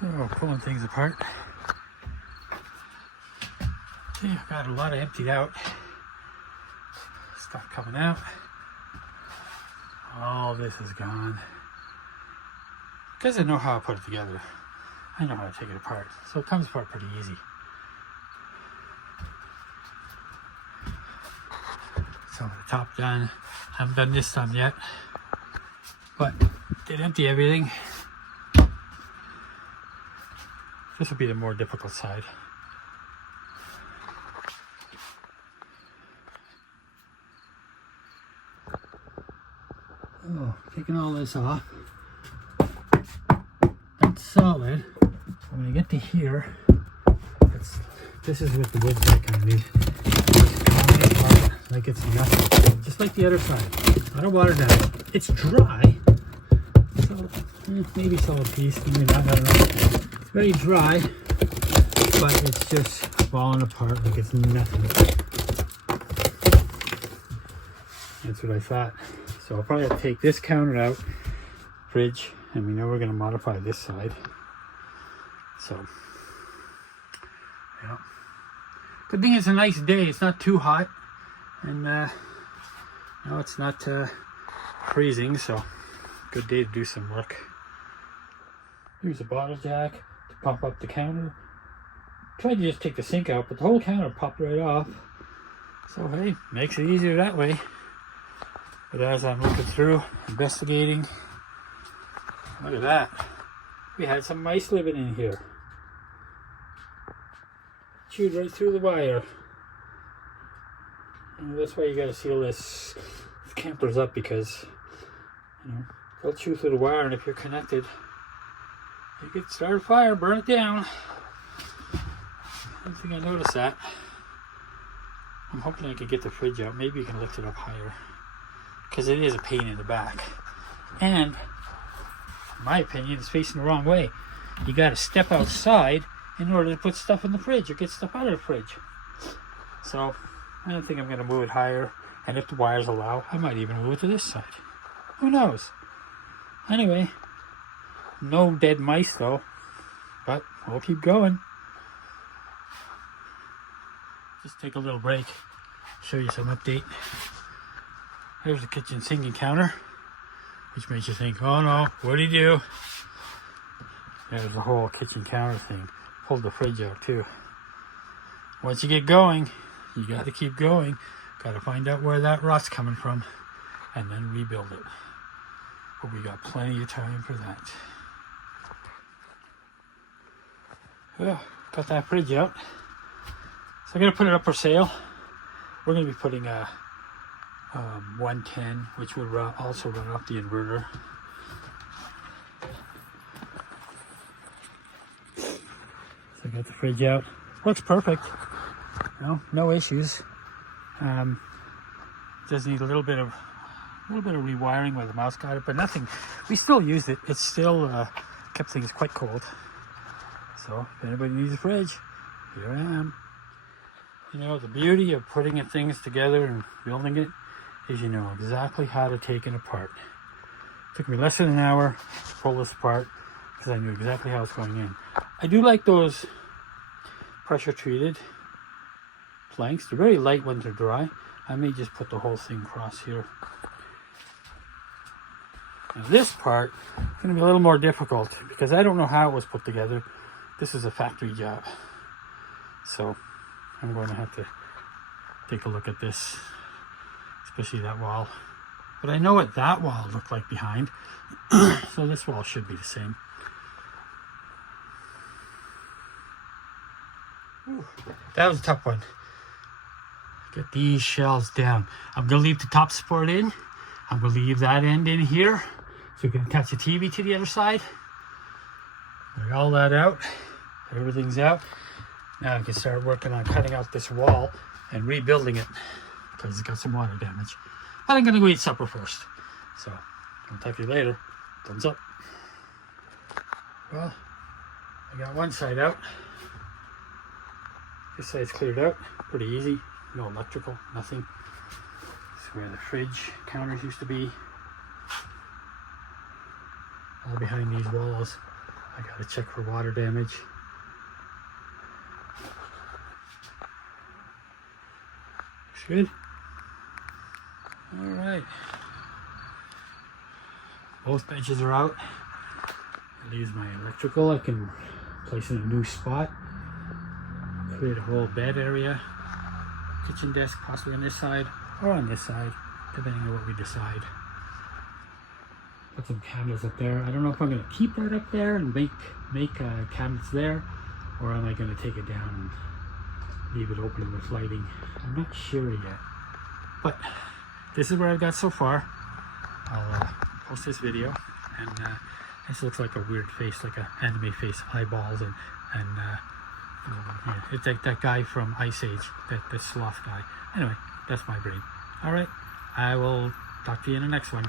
So, pulling things apart. See, I've got a lot of emptied out. Stuff coming out. All this is gone. Because I know how to put it together. I know how to take it apart. So it comes apart pretty easy. So the top done. I haven't done this done yet. But did empty everything. This will be the more difficult side. Oh, taking all this off. That's solid. When I get to here, this is what the wood's like underneath. It's falling apart like it's nothing. Just like the other side. I don't water down. It's dry. So maybe solid piece, maybe not, I don't know. It's very dry, but it's just falling apart like it's nothing. That's what I thought. So I'll probably have to take this counter out, fridge, and we know we're going to modify this side. So, yeah. Good thing it's a nice day. It's not too hot, and no, it's not freezing. So, good day to do some work. Here's a bottle jack to pump up the counter. Tried to just take the sink out, but the whole counter popped right off. So hey, makes it easier that way. But as I'm looking through, investigating, look at that. We had some mice living in here. Chewed right through the wire. And that's why you gotta seal this campers up, because they'll chew through the wire, and if you're connected, you could start a fire, burn it down. I don't think I noticed that. I'm hoping I could get the fridge out. Maybe you can lift it up higher, because it is a pain in the back. And in my opinion, it's facing the wrong way. You got to step outside in order to put stuff in the fridge or get stuff out of the fridge. So I don't think I'm going to move it higher. And if the wires allow, I might even move it to this side. Who knows? Anyway, no dead mice though, but we'll keep going. Just take a little break, show you some update. There's the kitchen sinking counter, which makes you think, oh no, what'd he do? There's the whole kitchen counter thing. Pulled the fridge out too. Once you get going, you got to keep going. Got to find out where that rot's coming from and then rebuild it. But we got plenty of time for that. Yeah, got that fridge out. So I'm going to put it up for sale. We're going to be putting a 110, which would also run off the inverter. So I got the fridge out. Works perfect. No issues. Does need a little bit of rewiring where the mouse got it, but nothing. We still used it. It's still kept things quite cold. So if anybody needs a fridge, here I am. The beauty of putting things together and building it is you know exactly how to take it apart. It took me less than an hour to pull this apart because I knew exactly how it's going in. I do like those pressure treated planks. They're very light when they're dry. I may just put the whole thing across here. Now this part is going to be a little more difficult because I don't know how it was put together. This is a factory job. So I'm going to have to take a look at this, especially that wall. But I know what that wall looked like behind, so this wall should be the same. Ooh, that was a tough one. Get these shelves down. I'm going to leave the top support in. I'm going to leave that end in here so we can attach the TV to the other side. Get all that out. Everything's out. Now I can start working on cutting out this wall and rebuilding it because it's got some water damage. But I'm going to go eat supper first. So I'll talk to you later. Thumbs up. Well, I got one side out. This side's cleared out. Pretty easy. No electrical, nothing. This is where the fridge counters used to be. All behind these walls. I gotta check for water damage. Looks good. All right. Both benches are out. That leaves my electrical. I can place in a new spot. Create a whole bed area. Kitchen desk possibly on this side or on this side, depending on what we decide. Put some cabinets up there. I don't know if I'm going to keep that up there and make cabinets there, or am I going to take it down and leave it open with lighting. I'm not sure yet. But this is where I've got so far. I'll post this video, and this looks like a weird face, like an anime face, eyeballs, and yeah, it's like that guy from Ice Age, that sloth guy. Anyway, that's my brain. All right, I will talk to you in the next one.